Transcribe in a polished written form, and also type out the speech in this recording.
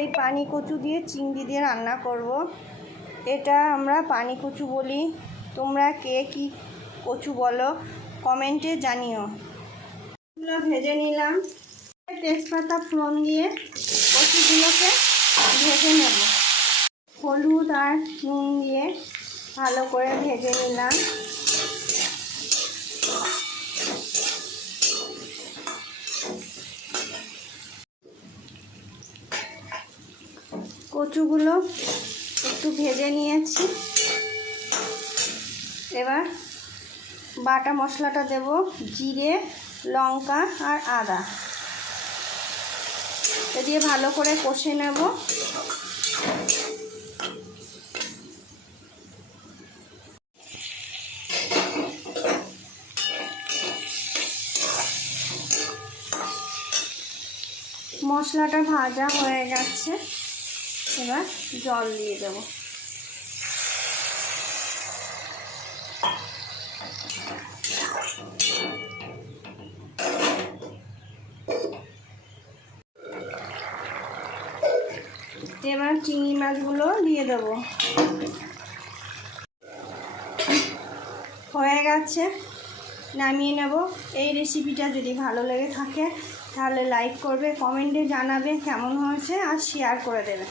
এই পানি কচু দিয়ে চিংড়ি দিয়ে রান্না করব। এটা আমরা পানি কচু বলি, তোমরা কে কি কচু বলো কমেন্টে জানিও। এগুলো ভেজে নিলাম, তেজপাতা ফোড়ন দিয়ে কচুগুলোকে ভেজে নেব। হলুদ আর নুন দিয়ে ভালো করে ভেজে নিলাম। কচুগুলো একটু ভেজে নিয়েছি, এবার বাটা মশলাটা দেব, জিরে, লঙ্কা আর আদা এ দিয়ে ভালো করে কষে নেব। মশলাটা ভাজা হয়ে গেছে, এবার জল দিয়ে দেব। এবার চিংড়ি মাছগুলো দিয়ে দেব। হয়ে গেছে, নামিয়ে নেব। এই রেসিপিটা যদি ভালো লেগে থাকে তাহলে লাইক করবে, কমেন্টে জানাবে কেমন হয়েছে আর শেয়ার করে দেবে।